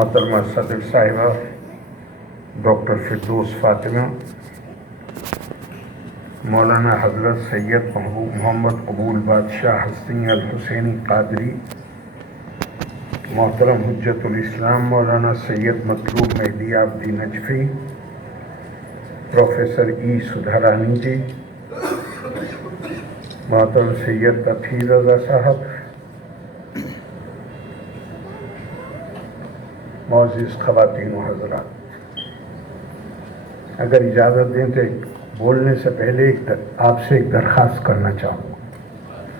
محترمہ صدر صاحبہ ڈاکٹر فردوس فاطمہ، مولانا حضرت سید محمد قبول بادشاہ حسنی الحسینی قادری، محترم حجت الاسلام مولانا سید مطلوب مہدی عابدی نجفی، پروفیسر ای سدھارانی جی، محترم سید تطہیر رضا صاحب، معزز خواتین و حضرات، اگر اجازت دیں تو بولنے سے پہلے آپ سے ایک درخواست کرنا چاہوں گا،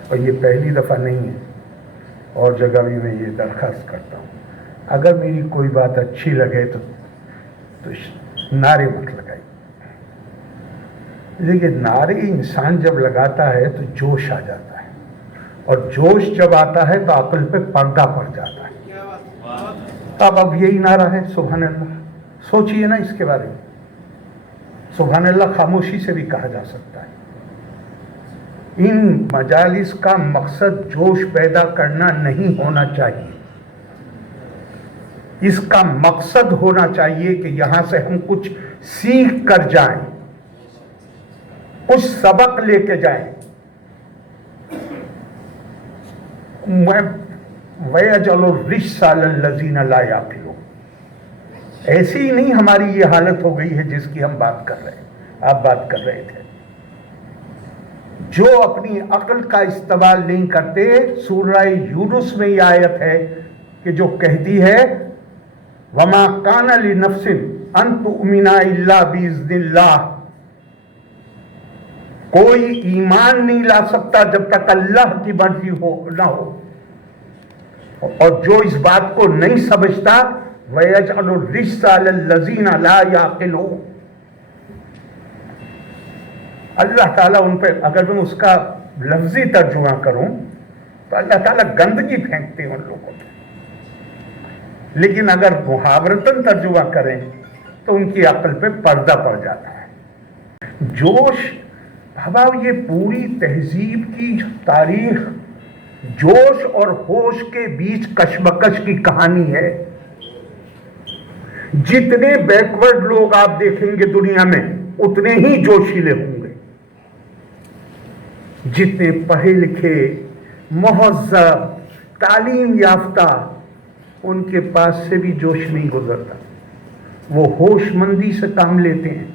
اور یہ پہلی دفعہ نہیں ہے، اور جگہ بھی میں یہ درخواست کرتا ہوں، اگر میری کوئی بات اچھی لگے تو نعرے مت لگائیے۔ لیکن نعرے انسان جب لگاتا ہے تو جوش آ جاتا ہے، اور جوش جب آتا ہے تو عقل پہ پردہ پڑ جاتا ہے۔ اب یہی نعرہ ہے سبحان اللہ، سوچئے نا اس کے بارے میں۔ سبحان اللہ خاموشی سے بھی کہا جا سکتا ہے۔ ان مجالس کا مقصد جوش پیدا کرنا نہیں ہونا چاہیے، اس کا مقصد ہونا چاہیے کہ یہاں سے ہم کچھ سیکھ کر جائیں، کچھ سبق لے کے جائیں۔ وَيَجْعَلُ الرِّجْسَ عَلَى الَّذِينَ لَا يَعْقِلُونَ، ایسی ہی نہیں ہماری یہ حالت ہو گئی ہے جس کی ہم بات کر رہے ہیں، آپ بات کر رہے تھے۔ جو اپنی عقل کا استعمال نہیں کرتے، سورہ یونس میں یہ آیت ہے کہ جو کہتی ہے وَمَا كَانَ لِنَفْسٍ أَن تُؤْمِنَ إِلَّا بِإِذْنِ اللَّهِ، کوئی ایمان نہیں لا سکتا جب تک اللہ کی مرضی نہ ہو، اور جو اس بات کو نہیں سمجھتا وَيَجْعَلُ الرِّجْسَ عَلَى الَّذِينَ لَا يَعْقِلُونَ، اللہ تعالیٰ ان پہ، اگر میں اس کا لفظی ترجمہ کروں تو اللہ تعالیٰ گندگی پھینکتے ہیں ان لوگوں پہ، لیکن اگر محاورتاً ترجمہ کریں تو ان کی عقل پہ پردہ پڑ جاتا ہے۔ جوش، بابا یہ پوری تہذیب کی تاریخ جوش اور ہوش کے بیچ کشمکش کی کہانی ہے۔ جتنے بیکورڈ لوگ آپ دیکھیں گے دنیا میں اتنے ہی جوشیلے ہوں گے، جتنے پڑھے لکھے، مہذب، تعلیم یافتہ، ان کے پاس سے بھی جوش نہیں گزرتا، وہ ہوش مندی سے کام لیتے ہیں۔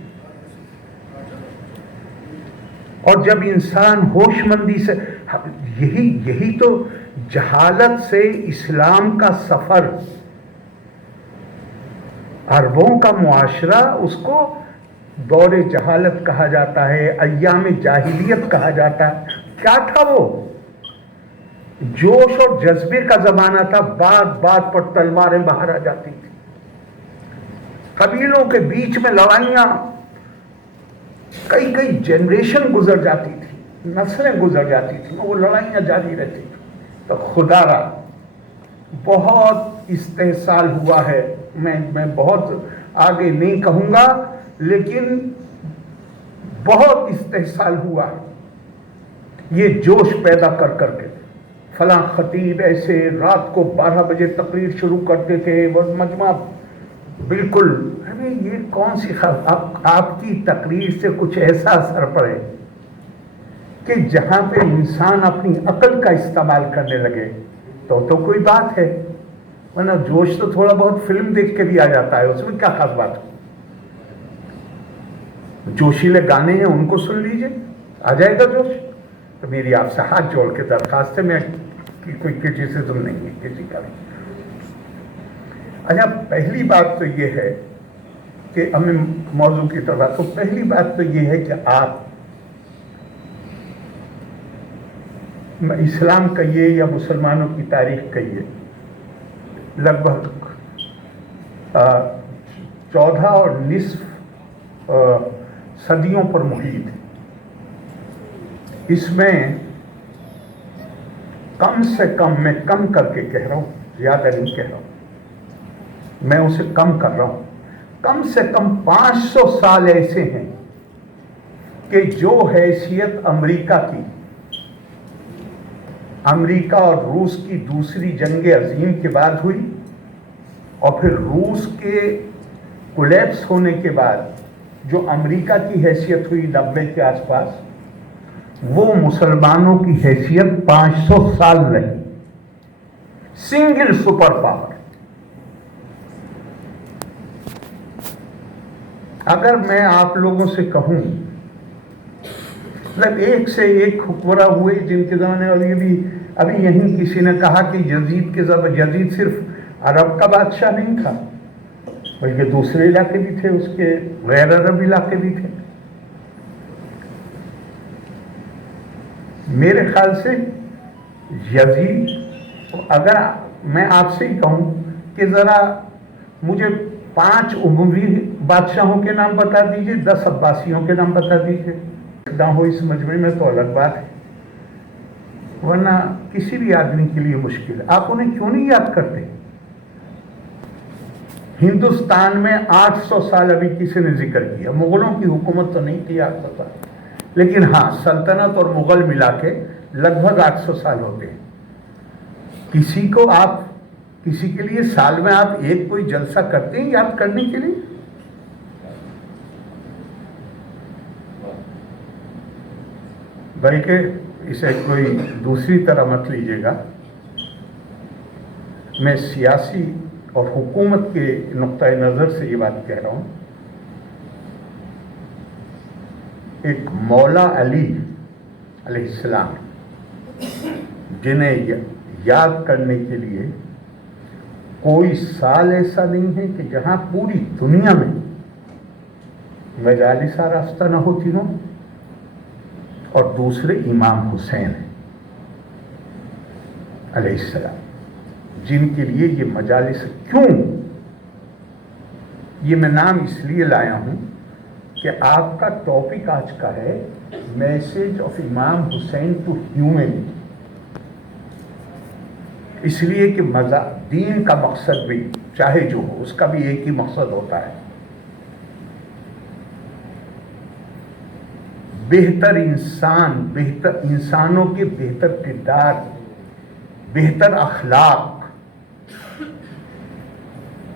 اور جب انسان ہوش مندی سے، یہی تو جہالت سے اسلام کا سفر، عربوں کا معاشرہ، اس کو دور جہالت کہا جاتا ہے، ایام جاہلیت کہا جاتا ہے۔ کیا تھا وہ؟ جوش اور جذبے کا زمانہ تھا، بات بات پر تلواریں باہر آ جاتی تھی، قبیلوں کے بیچ میں لڑائیاں کئی جنریشن گزر جاتی تھی، نسلیں گزر جاتی تھیں، وہ لڑائیاں جاری رہتی تھیں۔ تو خدا را بہت استحصال ہوا ہے، میں بہت آگے نہیں کہوں گا، لیکن بہت استحصال ہوا ہے یہ جوش پیدا کر کے۔ فلاں خطیب ایسے رات کو 12 بجے تقریر شروع کرتے تھے، وہ مجمع بالکل، یہ کون سی آپ کی تقریر سے کچھ ایسا اثر پڑے کہ جہاں پہ انسان اپنی عقل کا استعمال کرنے لگے تو کوئی بات ہے، ورنہ جوش تو تھوڑا بہت فلم دیکھ کے بھی آ جاتا ہے، اس میں کیا خاص بات ہے؟ جوشیلے گانے ہیں ان کو سن لیجئے، آ جائے گا جوش۔ تو میری آپ سے ہاتھ جوڑ کے درخواست ہے، میں کوئی کرٹیسزم نہیں ہے کسی کا بھی۔ اچھا، پہلی بات تو یہ ہے کہ ہمیں موضوع کی طرف، تو پہلی بات تو یہ ہے کہ آپ اسلام کہیے یا مسلمانوں کی تاریخ کہیے، لگ بھگ 14 اور نصف صدیوں پر محیط ہے۔ اس میں کم سے کم، میں کم کر کے کہہ رہا ہوں، زیادہ نہیں کہہ رہا ہوں، میں اسے کم کر رہا ہوں، کم سے کم 500 سال ایسے ہیں کہ جو حیثیت امریکہ کی، امریکہ اور روس کی دوسری جنگ عظیم کے بعد ہوئی، اور پھر روس کے کولیپس ہونے کے بعد جو امریکہ کی حیثیت ہوئی 90 کے آس پاس، وہ مسلمانوں کی حیثیت 500 سال رہی، سنگل سپر پاور۔ اگر میں آپ لوگوں سے کہوں، مطلب ایک سے ایک حکمراں ہوئے جن کے زمانے، اور یہ بھی ابھی یہیں کسی نے کہا کہ یزید صرف عرب کا بادشاہ نہیں تھا، بلکہ دوسرے علاقے بھی تھے، اس کے غیر عرب علاقے بھی تھے۔ میرے خیال سے یزید، اگر میں آپ سے ہی کہوں کہ ذرا مجھے 5 اموی بادشاہوں کے نام بتا دیجئے، 10 عباسیوں کے نام بتا دیجئے، نہ ہو اس مجمع میں تو الگ بات ہے، ورنہ کسی بھی آدمی کے لیے مشکل ہے۔ آپ انہیں کیوں نہیں یاد کرتے؟ ہندوستان میں 800 سال ابھی کسی نے ذکر کیا، مغلوں کی حکومت تو نہیں تھی 800 سال، لیکن ہاں سلطنت اور مغل ملا کے لگ بھگ 800 سال ہو گئے۔ کسی کے لیے سال میں آپ ایک کوئی جلسہ کرتے ہیں یاد کرنے کے لیے؟ بلکہ اسے کوئی دوسری طرح مت لیجیے گا، میں سیاسی اور حکومت کے نقطۂ نظر سے یہ بات کہہ رہا ہوں۔ ایک مولا علی علیہ السلام جنہیں یاد کرنے کے لیے کوئی سال ایسا نہیں ہے کہ جہاں پوری دنیا میں مجالس راستہ نہ ہوتی ہوں، اور دوسرے امام حسین ہیں علیہ السلام، جن کے لیے یہ مجالس کیوں، یہ میں نام اس لیے لایا ہوں کہ آپ کا ٹاپک آج کا ہے میسج آف امام حسین ٹو ہیومینٹی، اس لیے کہ دین کا مقصد بھی چاہے جو ہو، اس کا بھی ایک ہی مقصد ہوتا ہے، بہتر انسان، بہتر انسانوں کے بہتر کردار، بہتر اخلاق،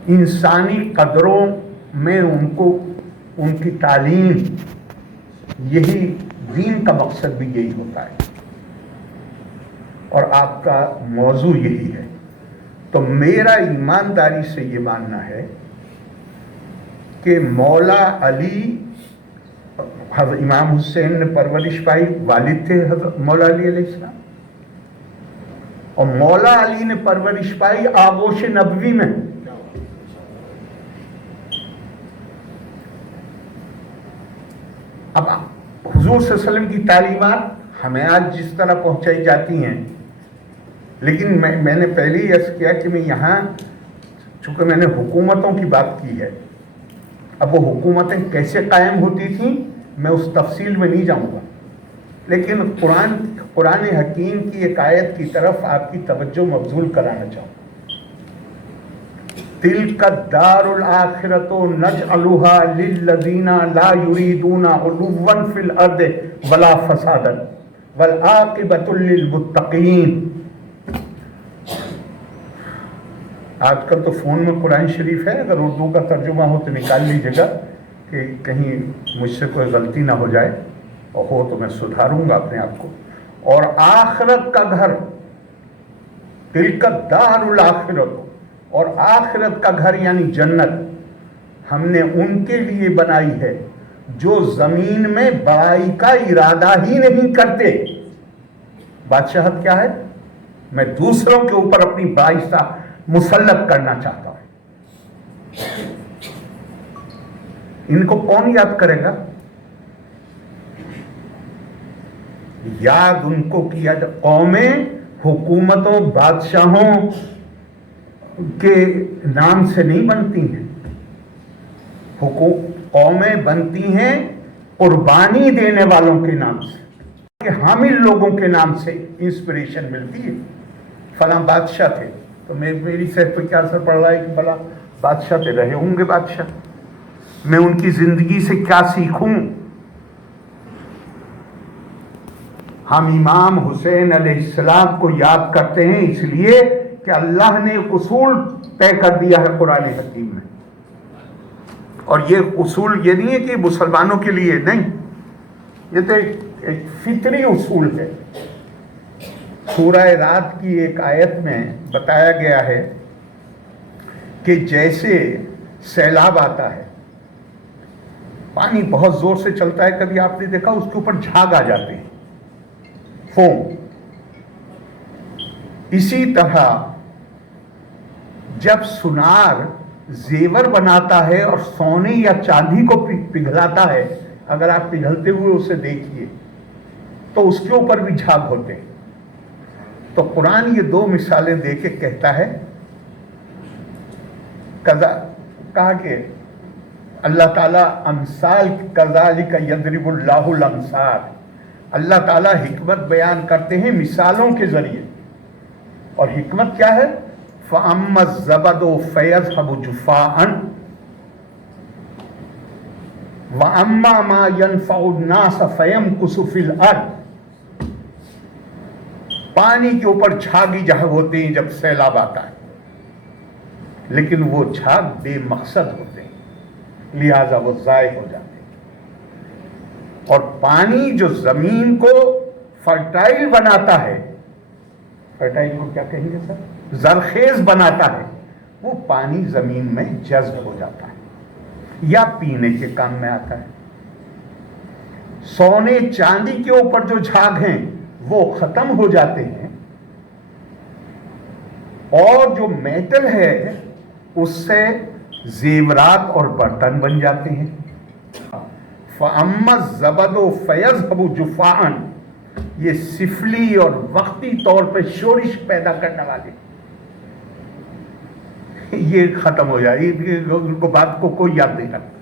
انسانی قدروں میں ان کی تعلیم، یہی دین کا مقصد بھی یہی ہوتا ہے، اور آپ کا موضوع یہی ہے۔ تو میرا ایمانداری سے یہ ماننا ہے کہ مولا علی، حضرت امام حسین نے پرورش پائی، والد تھے حضرت مولا علی علیہ السلام، اور مولا علی نے پرورش پائی آغوش نبوی میں۔ اب حضور صلی اللہ علیہ وسلم کی تعلیمات ہمیں آج جس طرح پہنچائی جاتی ہیں، لیکن میں نے پہلے ہی عرض کیا کہ میں یہاں، چونکہ میں نے حکومتوں کی بات کی ہے، اب وہ حکومتیں کیسے قائم ہوتی تھیں میں اس تفصیل میں نہیں جاؤں گا، لیکن قرآن حکیم کی ایک آیت کی طرف آپ کی توجہ مبذول کرانا چاہوں۔ تِلْكَ الدَّارُ الْآخِرَةُ نَجْعَلُهَا لِلَّذِينَ لَا يُرِيدُونَ عُلُوًّا فِي الْأَرْضِ وَلَا فَسَادًا وَالْعَاقِبَةُ لِلْمُتَّقِينَ۔ آج کل تو فون میں قرآن شریف ہے، اگر اردو کا ترجمہ ہو تو نکال لیجیے گا کہ کہیں مجھ سے کوئی غلطی نہ ہو جائے، اور ہو تو میں سدھاروں گا اپنے آپ کو۔ اور آخرت کا گھر، تِلْكَ الدَّارُ الْآخِرَةُ، اور آخرت کا گھر یعنی جنت ہم نے ان کے لیے بنائی ہے جو زمین میں بڑائی کا ارادہ ہی نہیں کرتے۔ بادشاہت کیا ہے؟ میں دوسروں کے اوپر اپنی بڑائی مسلط کرنا چاہتا ہوں۔ ان کو کون یاد کرے گا؟ یاد ان کو کیا قومیں حکومتوں، بادشاہوں کے نام سے نہیں بنتی ہیں، قومیں بنتی ہیں قربانی دینے والوں کے نام سے، کہ حامل لوگوں کے نام سے انسپریشن ملتی ہے۔ فلاں بادشاہ تھے تو میری صحت پہ کیا اثر پڑ رہا ہے کہ فلاں بادشاہ پہ رہے ہوں گے بادشاہ، میں ان کی زندگی سے کیا سیکھوں؟ ہم امام حسین علیہ السلام کو یاد کرتے ہیں اس لیے کہ اللہ نے ایک اصول طے کر دیا ہے قرآن حکیم میں، اور یہ اصول یہ نہیں ہے کہ مسلمانوں کے لیے نہیں، یہ تو ایک فطری اصول ہے۔ سورہ رات کی ایک آیت میں بتایا گیا ہے کہ جیسے سیلاب آتا ہے، پانی بہت زور سے چلتا ہے، کبھی آپ نے دیکھا اس کے اوپر جھاگ آ جاتے ہیں، فوم۔ اسی طرح جب سونار زیور بناتا ہے اور سونے یا چاندی کو پگھلاتا ہے، اگر آپ پگھلتے ہوئے اسے دیکھیے تو اس کے اوپر بھی جھاگ ہوتے ہیں۔ تو قرآن یہ دو مثالیں دے کے کہتا ہے، کہا کہ اللہ تعالیٰ امثال کذالک یضرب اللہ الامثال، اللہ تعالیٰ حکمت بیان کرتے ہیں مثالوں کے ذریعے، اور حکمت کیا ہے؟ فَأَمَّا الزَّبَدُ فَيَذْهَبُ جُفَاءً وَأَمَّا مَا يَنْفَعُ النَّاسَ فَيَمْكُثُ فِي الْأَرْضِ۔ پانی کے اوپر جھاگی جھاگ ہوتے ہیں جب سیلاب آتا ہے، لیکن وہ جھاگ بے مقصد ہوتے ہیں، لہذا وہ ضائع ہو جاتے ہیں۔ اور پانی جو زمین کو فرٹائل بناتا ہے، فرٹائل کو کیا کہیں گے سر؟ زرخیز بناتا ہے، وہ پانی زمین میں جذب ہو جاتا ہے یا پینے کے کام میں آتا ہے۔ سونے چاندی کے اوپر جو جھاگ ہیں وہ ختم ہو جاتے ہیں، اور جو میٹل ہے اس سے زیورات اور برتن بن جاتے ہیں۔ فَأَمَّا الزَّبَدُ فَيَذْهَبُ جُفَاءً، یہ سفلی اور وقتی طور پہ شورش پیدا کرنے والے، یہ ختم ہو جائے، ان کو بات کو کوئی یاد نہیں رکھتا۔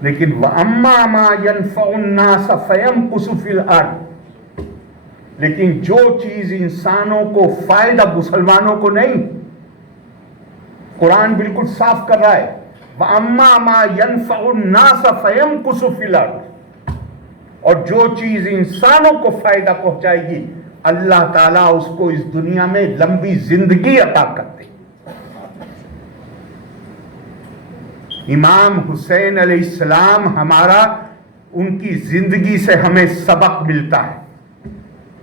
لیکن وَأَمَّا مَا يَنْفَعُ النَّاسَ فَيَمْكُثُ فِي الْأَرْضِ، لیکن جو چیز انسانوں کو فائدہ، مسلمانوں کو نہیں، قرآن بالکل صاف کر رہا ہے، وَأَمَّا مَا يَنْفَعُ النَّاسَ فَيَمْكُثُ فِي الْأَرْضِ، اور جو چیز انسانوں کو فائدہ پہنچائے گی اللہ تعالیٰ اس کو اس دنیا میں لمبی زندگی عطا کرتے۔ امام حسین علیہ السلام ہمارا، ان کی زندگی سے ہمیں سبق ملتا ہے۔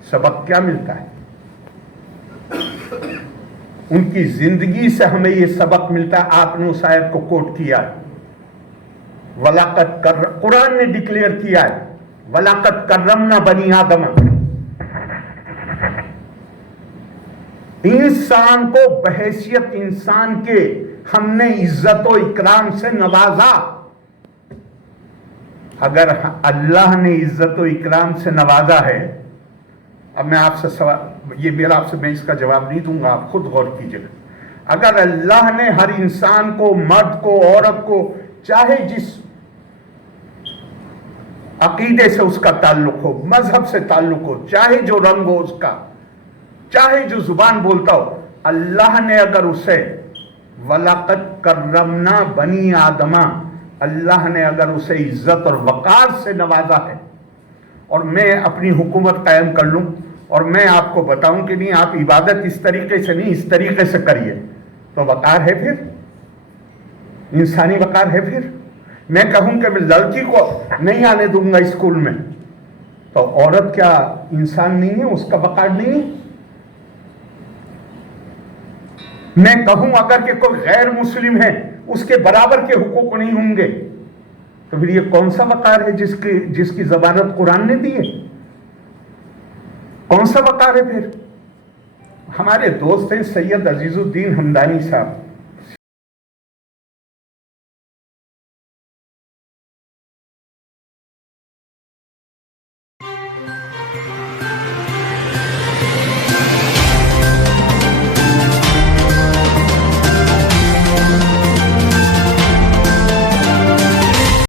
سبق کیا ملتا ہے؟ ان کی زندگی سے ہمیں یہ سبق ملتا ہے۔ آپ نے اس آیت کو کوٹ کیا، وَلَقَدْ قرآن نے ڈکلیئر کیا ہے، وَلَقَدْ كَرَّمْنَا بَنِي آدَمَ، انسان کو بحیثیت انسان کے ہم نے عزت و اکرام سے نوازا۔ اگر اللہ نے عزت و اکرام سے نوازا ہے، اب میں آپ سے سوال، یہ میرا آپ سے، میں اس کا جواب نہیں دوں گا، آپ خود غور کیجئے گا۔ اگر اللہ نے ہر انسان کو، مرد کو، عورت کو، چاہے جس عقیدے سے اس کا تعلق ہو، مذہب سے تعلق ہو، چاہے جو رنگ ہو اس کا، چاہے جو زبان بولتا ہو، اللہ نے اگر اسے وَلَقَدْ كَرَّمْنَا بَنِي آدَمَ، اللہ نے اگر اسے عزت اور وقار سے نوازا ہے، اور میں اپنی حکومت قائم کر لوں اور میں آپ کو بتاؤں کہ نہیں آپ عبادت اس طریقے سے نہیں اس طریقے سے کریے، تو وقار ہے؟ پھر انسانی وقار ہے؟ پھر میں کہوں کہ میں لڑکی کو نہیں آنے دوں گا اسکول میں، تو عورت کیا انسان نہیں ہے؟ اس کا وقار نہیں ہے؟ میں کہوں اگر کہ کوئی غیر مسلم ہے اس کے برابر کے حقوق نہیں ہوں گے، تو پھر یہ کون سا وقار ہے جس کی ضمانت قرآن نے دی ہے؟ کون سا وقار ہے پھر؟ ہمارے دوست ہیں سید عزیز الدین ہمدانی صاحب،